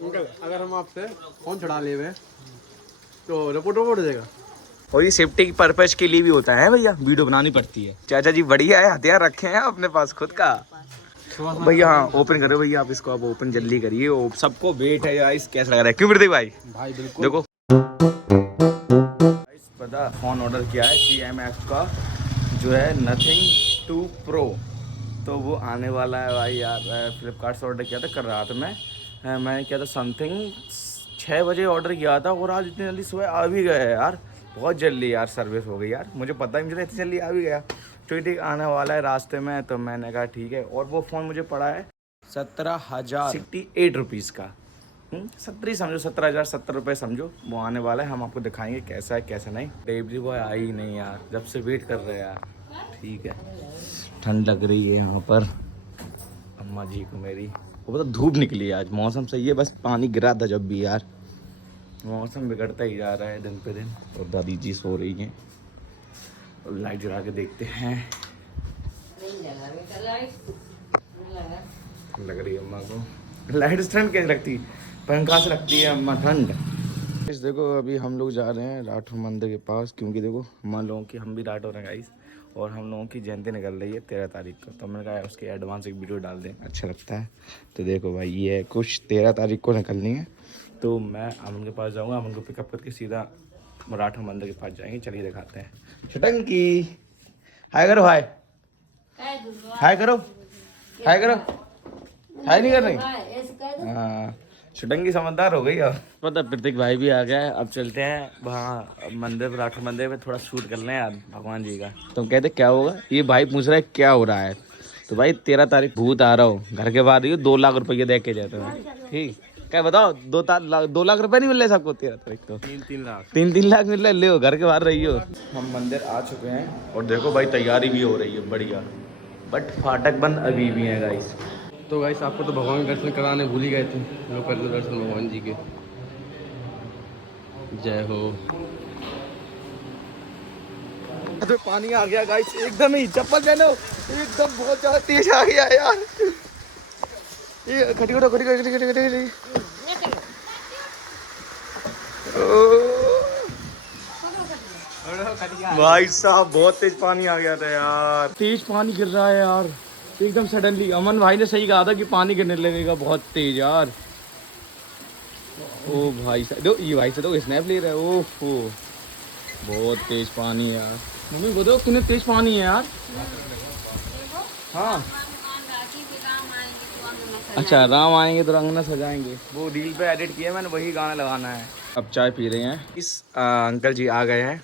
Uncle अगर हम आपसे फोन छुड़ा ले हुए तो रिपोर्ट हो जाएगा। और ये सेफ्टी की पर्पज के लिए भी होता है भैया, वीडियो बनानी पड़ती है। चाचा जी बढ़िया है, हथियार रखे हैं अपने पास खुद का। भैया हाँ ओपन करो भैया, आप इसको आप ओपन जल्दी करिए। सबको वेट है यार, कैसा लग रहा है क्यों प्रतीक भाई? भाई बिल्कुल। देखो पता फोन ऑर्डर किया है CMF का जो है Nothing 2 Pro, तो वो आने वाला है भाई यार। फ्लिपकार्ट से ऑर्डर किया था कल रात में। मैंने किया था समथिंग 6 बजे ऑर्डर किया था और आज इतनी जल्दी सुबह आ भी गया है यार। बहुत जल्दी यार सर्विस हो गई यार, मुझे पता ही मुझे इतनी जल्दी आ भी गया। ठीक आने वाला है रास्ते में, तो मैंने कहा ठीक है। और वो फ़ोन मुझे पड़ा है 17,068 रुपीज़ का। 17 समझो, 17,000 70 रुपये समझो। वो आने वाला है, हम आपको दिखाएंगे कैसा है कैसा नहीं। डिलीवरी बॉय आई ही नहीं यार, जब से वेट कर रहे हैं यार। ठीक है, ठंड लग रही है यहाँ पर अम्मा जी को मेरी। वो पता धूप निकली है आज, मौसम सही है, बस पानी गिरा था जब भी यार। मौसम बिगड़ता ही जा रहा है दिन पे दिन। और दादी जी सो रही हैं, और लाइट जला के देखते हैं। लग रही है अम्मा को लाइट ठंड कैसे लगती, पंखा से लगती है अम्मा ठंड। इस देखो अभी हम लोग जा रहे हैं राठौर मंदिर के पास, क्योंकि देखो हम लोगों की, हम भी राठौर हैं गाइस, और हम लोगों की जयंती निकल रही है 13 तारीख को। तो मैंने कहा उसके एडवांस एक वीडियो डाल दें, अच्छा लगता है। तो देखो भाई ये कुछ 13 तारीख को निकलनी है, तो मैं अमन के पास जाऊँगा। अमन को पिकअप करके सीधा राठौर मंदिर के पास जाएंगे। चलिए दिखाते हैं। छटंकी हाय करो, हाय हाय करो, हाय करो, हाय नहीं कर रही? हाँ छुटंगी समझदार हो गई अब। पता प्रतीक भाई भी आ गया है। अब चलते हैं वहाँ मंदिर, राठौर मंदिर में थोड़ा शूट कर लें यार भगवान जी का। तो कहते क्या होगा, ये भाई पूछ रहा है क्या हो रहा है। तो भाई 13 तारीख भूत आ रहा हो, घर के बाहर 2 लाख रुपये दे के जाते हैं। ठीक क्या बताओ, 2 लाख रुपए नहीं मिल रहे सबको 13 तारीख को? 3 लाख मिल रहे, ले घर के बाहर रही हो। हम मंदिर आ चुके हैं और देखो भाई तैयारी भी हो रही है बढ़िया, बट फाटक बंद अभी भी है गाइस। तो गाइस आपको तो भगवान के दर्शन कराने भूल ही गए थे, लोग कर लो दर्शन भगवान जी के। जय हो। तो पानी आ गया गाइस, एकदम ही चप्पल पहनो, एकदम बहुत ज्यादा तेज आ गया यार। ये खड़ी करो, खड़ी खड़ी खड़ी खड़ी। भाई साहब बहुत तेज पानी आ गया था यार, तेज पानी गिर रहा है यार एकदम सडनली। अमन भाई ने सही कहा था कि पानी गिरने लगेगा बहुत तेज यार। ओ भाई साहब दो, ये भाई से तो स्नैप ले रहा है। ओहो बहुत तेज पानी है यार। मम्मी बताओ कितने तेज पानी है यार। हाँ अच्छा, राम आएंगे तो रंग न सजाएंगे, वो रील पे एडिट किया मैंने, वही गाना लगाना है। अब चाय पी रहे हैं। इस अंकल जी आ गए हैं,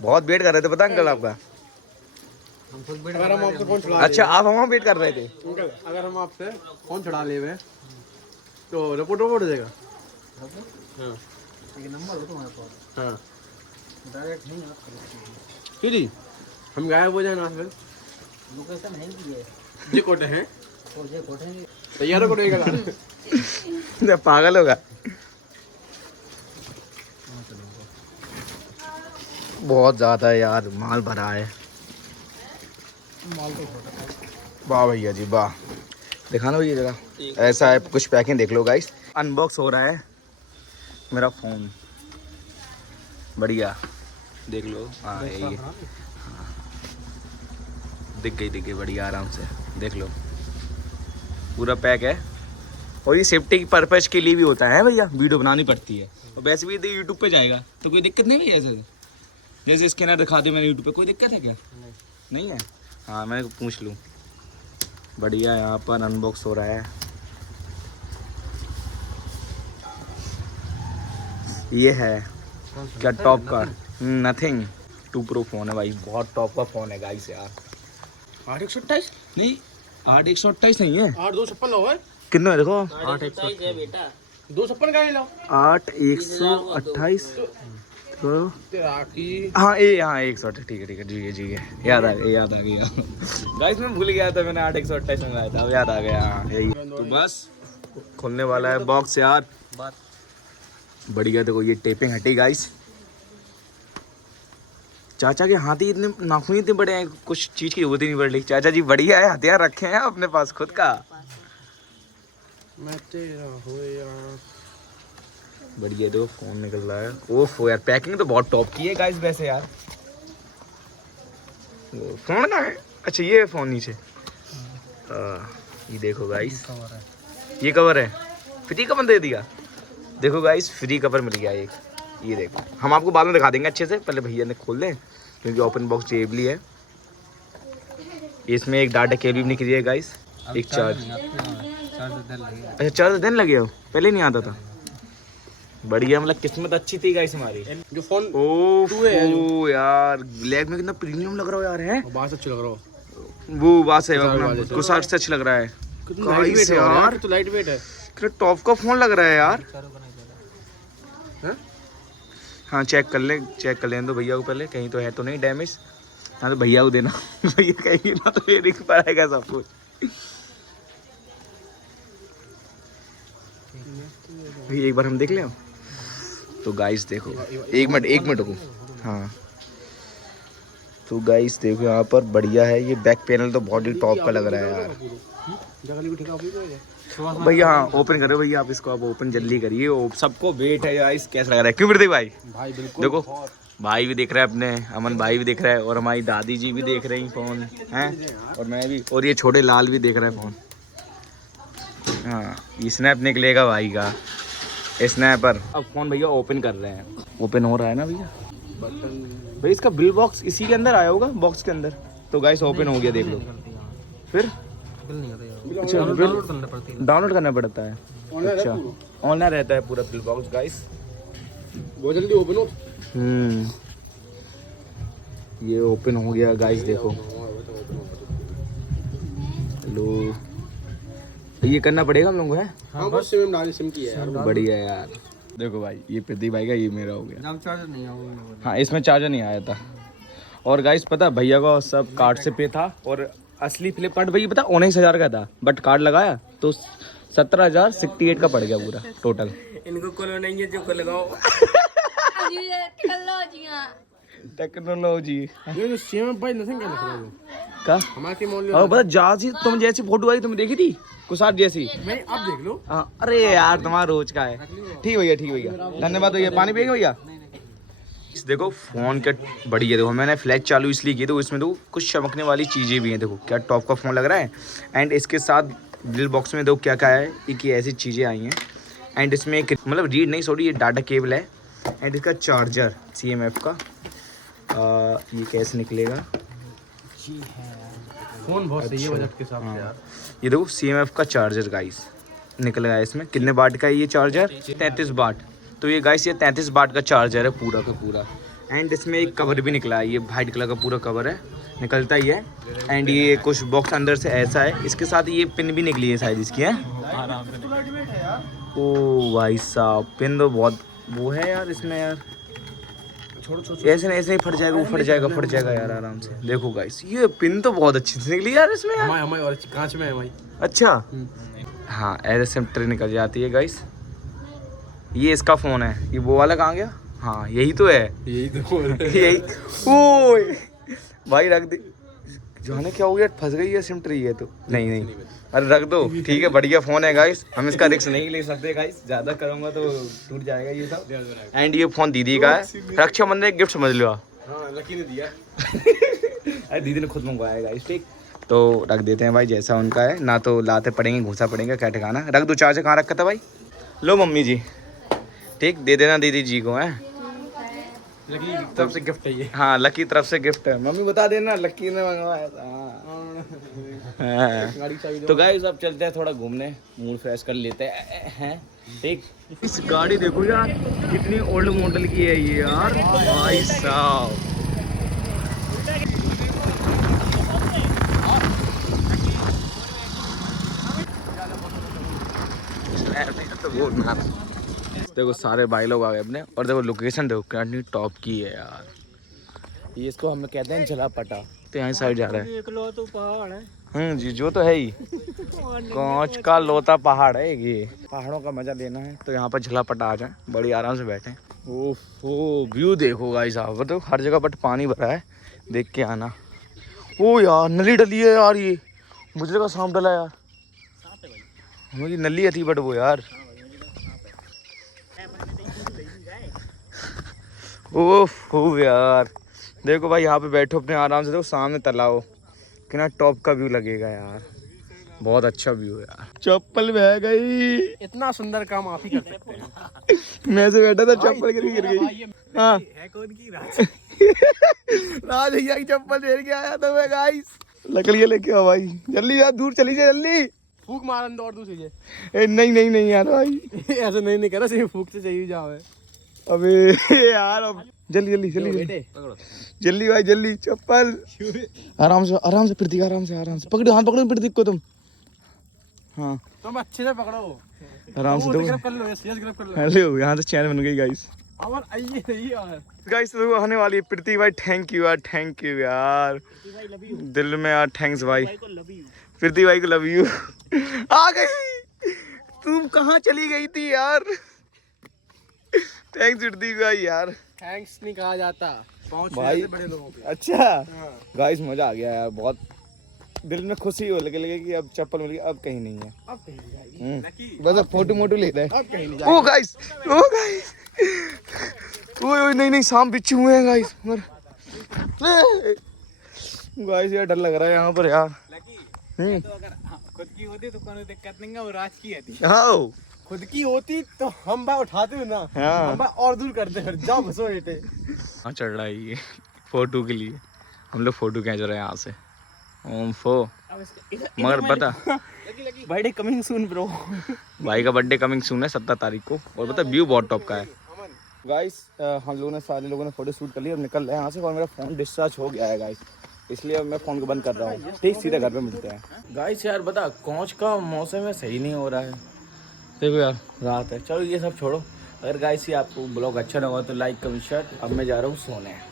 बहुत वेट कर रहे थे पता अंकल आपका। अगर हम आपसे फोन छुड़ा अच्छा आप वहाँ वेट कर रहे थे? अंकल अगर हम आपसे फोन छुड़ा ले हुए तो रिपोर्ट हो जाएगा। हाँ नंबर हो तुम्हारे पास? हाँ डायरेक्ट नहीं आप क्यों जी, हम गायब हो जाए ना फिर। लोकेशन है कि ये कोटे हैं, ये कोटे हैं तैयार को रहेगा। पागल होगा। बहुत ज्यादा यार माल भरा है। वाह भैया जी वाह, दिखाना भैया जगह ऐसा है कुछ। पैकिंग देख लो गाइस, अनबॉक्स हो रहा है मेरा फोन, बढ़िया देख लो। हाँ यही हाँ। दिख गई बढ़िया, आराम से देख लो पूरा पैक है। और ये सेफ्टी की पर्पज के लिए भी होता है भैया, वीडियो बनानी पड़ती है। और वैसे भी यूट्यूब पे जाएगा तो कोई दिक्कत नहीं भैया। ऐसे जैसे स्कैनर दिखा दे मैंने यूट्यूब पे, कोई दिक्कत है क्या? नहीं है। हाँ मैं पूछ लूँ। बढ़िया यहाँ पर अनबॉक्स हो रहा है। ये है क्या टॉप का Nothing 2 Pro फोन है भाई, बहुत टॉप का फोन है गाइस यार। 8/128 नहीं 8/128 नहीं है, 8/256 लो है कितना है देखो। 8/128 है बेटा, 256 का ही लो। 8/128 तो हाँ ये हाँ 128, ठीक है जी है, याद आ गया गाइस। मैं भूल गया था मैंने 8/128 मंगाया था, अब याद आ गया। हाँ यही तो बस खुलने वाला है बॉक्स यार। बढ़िया देखो ये टेपिंग हटी गाइस। चाचा के हाथ ही इतने नाखून इतने बड़े हैं, कुछ चीज की जरूरत ही नहीं पड़ रही। चाचा जी बढ़िया है, हथियार रखे हैं अपने पास खुद का। मैं तेरा हो यार। बढ़िया। दो फोन निकल रहा है। ओफो यार, पैकिंग तो बहुत टॉप की है गाइस वैसे यार। फोन का है, अच्छा ये फोन नीचे। ये देखो गाइस, ये कवर है, फ्री कवर दे दिया। देखो गाइस, फ्री कवर मिल गया एक। ये देखो, हम आपको बाद में दिखा देंगे अच्छे से, पहले भैया ने खोल दें क्योंकि ओपन बॉक्स जेबली है। इसमें एक डाटा केबल भी निकली है गाइस, एक चार्ज। अच्छा चार्ज देने लगे हो, पहले नहीं आता था। बढ़िया, मतलब किस्मत अच्छी थी गाइस हमारी। जो फोन ओ यार, ब्लैक में कितना प्रीमियम लग रहा हो यार। है बात अच्छा लग रहा हो, वो बात सही है, कुछ से अच्छा लग रहा है गाइस यार। तो लाइट वेट है, कितना टॉप का फोन लग रहा है यार। हाँ चेक कर लें तो भैया को पहले, कहीं तो है तो नहीं डैमेज। हाँ तो भैया को देना भैया कहीं ना तो ये रिस्क पड़ेगा सब कुछ। भैया एक बार हम देख लें तो गाइस देखो, एक मिनट रुको। हाँ तो गाइस देखो यहाँ पर बढ़िया है। ये बैक पैनल तो बहुत ही टॉप का लग रहा है यार। भैया हाँ ओपन करो भैया, आप इसको आप ओपन जल्दी करिए। सबको वेट है गाइस, कैसा लग रहा है क्यों प्रतीक भाई? भाई बिल्कुल। देखो भाई भी देख रहा है अपने, अमन भाई भी देख रहा है, और हमारी दादी जी भी देख रही फोन हैं, और मैं भी, और ये छोटे लाल भी देख रहा है फोन। हाँ ये स्नैप निकलेगा भाई का, स्नैपर। अब फोन भैया ओपन कर रहे हैं, ओपन हो रहा है ना भैया बटन। भाई इसका बिल बॉक्स इसी के अंदर आया होगा, बॉक्स के अंदर। तो गाइस ओपन हो गया, देख लो। फिर अच्छा डाउनलोड करना पड़ता है। अच्छा ऑनलाइन रहता है पूरा बिल बॉक्स गाइस, बहुत जल्दी ओपन हो। ये ओपन हो गया गाइस, देखो। हेलो, ये करना पड़ेगा हम लोगों को, है? हाँ बस सिम डाली, सिम की है यार। बढ़िया यार। देखो भाई, ये प्रदीप भाई का, ये मेरा हो गया। चार्जर नहीं आया। हाँ इसमें चार्जर नहीं आया था। और गाइस पता भैया को सब कार्ड से पे था, और असली फ्लिपकार्ट भैया पता 19,000 का था, बट कार्ड लगाया तो 17,068 का पड़ गया पूरा टोटल। इनको कोलो नहीं है जो को लगाओ। टेक्नोलॉजी ये जो सीएम भाई नथिंग का लग रहा है का हमारे मॉल और पता जैसी तुम जैसी फोटो आई तुम देखी थी कुसार जैसी। नहीं अब देख लो। हाँ अरे यार तुम्हारा रोज का है। ठीक भैया, ठीक भैया, धन्यवाद भैया। पानी पिएगा भैया? इस देखो फोन क्या बढ़िया। देखो मैंने फ्लैश चालू इसलिए की, तो इसमें तो कुछ चमकने वाली चीज़ें भी हैं। देखो क्या टॉप का फ़ोन लग रहा है। एंड इसके साथ बिल बॉक्स में देखो क्या क्या है, एक ऐसी चीज़ें आई हैं। एंड इसमें एक मतलब रीड नहीं सॉरी, ये डाटा केबल है। एंड इसका चार्जर CMF का। ये कैसे निकलेगा? फोन बहुत सही है बजट के साथ यार। ये देखो CMF का चार्जर गाइस निकल गया। इसमें कितने वाट का है ये चार्जर? 33 वाट। तो ये गाइस ये 33 वाट का चार्जर है पूरा का पूरा। एंड इसमें एक कवर भी निकला है, ये वाइट कलर का पूरा कवर है, निकलता ही है। एंड ये कुछ बॉक्स अंदर से ऐसा है, इसके साथ ये पिन भी निकली है शायद इसकी, है। ओ भाई साहब, पिन तो बहुत वो है यार इसमें यार। ऐसे नहीं, ऐसे ही फट जाएगा, वो फट जाएगा यार आराम से। देखो गाइस ये पिन तो बहुत अच्छी से निकली यार इसमें यार। हमारी और कांच में है भाई। अच्छा हाँ, ऐसे सिम निकल जाती है गाइस। ये इसका फ़ोन है, ये वो वाला कहाँ गया? हाँ यही तो है, यही तो यही। ओए भाई रख दे, जाने क्या हो गया, फंस गई है सिम ट्री है तो। नहीं अरे रख दो, ठीक है, बढ़िया फ़ोन है गाइस। हम इसका रिस्क नहीं ले सकते गाइस, ज़्यादा करूँगा तो टूट जाएगा ये सब। एंड ये फ़ोन दीदी का है, रक्षाबंधन एक गिफ्ट समझ लो आप। हाँ लकी ने दिया। अरे दीदी ने खुद मंगवाया गाइस, ठीक। तो रख देते हैं भाई, जैसा उनका है ना, तो लाते पड़ेंगे घूसा पड़ेगा, क्या ठिकाना। रख दो। चार्जर कहाँ रखा था भाई? लो मम्मी जी, ठीक, दे देना दीदी जी को, है। लकी तरफ से गिफ्ट है ये। हाँ लकी तरफ से गिफ्ट है, मम्मी बता देना लकी ने मंगवाया था। हाँ। तो गाइस अब चलते हैं थोड़ा घूमने, मूड फ्रेश कर लेते हैं, ठीक। इस गाड़ी देखो यार कितनी ओल्ड मॉडल की है ये यार, भाई साहब। देखो सारे भाई लोग आ गए अपने, और देखो लोकेशन देखो कितनी टॉप की है यार। ये इसको हम कहते हैं झलापटा। तो यहाँ साइड जा रहा है, तो पहाड़ है। जी, जो तो है ही, कांच का लोता पहाड़ है ये। पहाड़ों का मजा लेना है तो यहाँ पर झलापटा आ जाए, बड़ी आराम से बैठे। ओहो व्यू देखो गाइस साहब, बताओ हर जगह बट पानी भरा है, देख के आना। ओ यार नली डली है यार, ये मुझे का सांप डला यार। मुझे नली थी बट वो यार ओह यार देखो भाई, यहाँ पे बैठो अपने आराम से, देखो सामने तालाब, कितना टॉप का व्यू लगेगा यार, बहुत अच्छा व्यू है यार। चप्पल बह गई, इतना सुंदर काम आप ही कर सकते हैं। मैं से बैठा था, चप्पल गिर गई। हाँ है कौन की राज? राज भैया की चप्पल लेके के आया था मैं गाइस। लकड़ियाँ लेके आओ भाई, जल्दी यार, दूर चली जाए जल्दी। फूक मारन दौड़ दूसरी जे। नहीं नहीं नहीं यार भाई, ऐसे नहीं कह रहा, सिर्फ फूक से चाहिए जाओ। अबे यार अब जल्दी जल्दी जल्दी बेटे पकड़ो, जल्दी भाई जल्दी, चप्पल आराम से प्रतीक, आराम से पकड़ो, हाथ पकड़ो प्रतीक को तुम। हाँ तुम अच्छे से पकड़ो, आराम से, ग्रैब कर लो, यस ग्रैब कर लो। हेलो, यहाँ से चैन बन गई गाइस। अमन आइए नहीं यार। गाइस तो आने वाली है प्रतीक भाई, थैंक यू यार, दिल में यार थैंक्स भाई, प्रतीक भाई को लव यू। आ गई, तुम कहाँ चली गई थी यार? थैंक्स प्रतीक भाई यार। थैंक्स नहीं कहा जाता, पहुंच भाई गए बड़े लोगों पे। अच्छा हाँ। गाइस मजा आ गया यार, बहुत दिल में खुशी हो लगे कि अब चप्पल मिल गई, अब कहीं नहीं है। अब कहीं नहीं जाएगी, बस अब फोटो मोटो लेते हैं। अब कहीं नहीं ओ जाएगी। गाइस, ओए नहीं सांप बिच्छू हुए हैं गाइस, गाइस यार डर लग रहा है यहाँ पर यार। तो अगर खुद की होती तो कोई दिक्कत नहीं है, वो राज की है। हाँ खुद की होती तो हम बा उठाते हो ना, हाँ। हम बा और दूर करते, फिर जाओ घुसो बेटे। हाँ चढ़ रहा है ये फोटो के लिए, हम लोग फोटो खींच रहे हैं यहाँ से। ओम फो मगर पता बर्थडे कमिंग सून ब्रो। भाई का बर्थडे कमिंग सून है 17 तारीख को, और पता व्यू बहुत टॉप का है गाइस। हम लोगों ने सारे लोगों ने फोटो शूट कर लिया, अब निकल रहे हैं यहाँ से, और मेरा फोन डिस्चार्ज हो गया है गाइस, इसलिए अब मैं फोन को बंद कर रहा हूँ। ठीक सीधा घर पे मिलते हैं गाइस। यार बता कोच का मौसम है सही नहीं हो रहा है, देखो यार रात है। चलो ये सब छोड़ो, अगर गाइस ये आपको ब्लॉग अच्छा लगा तो लाइक कमेंट शेयर। अब मैं जा रहा हूँ सोने।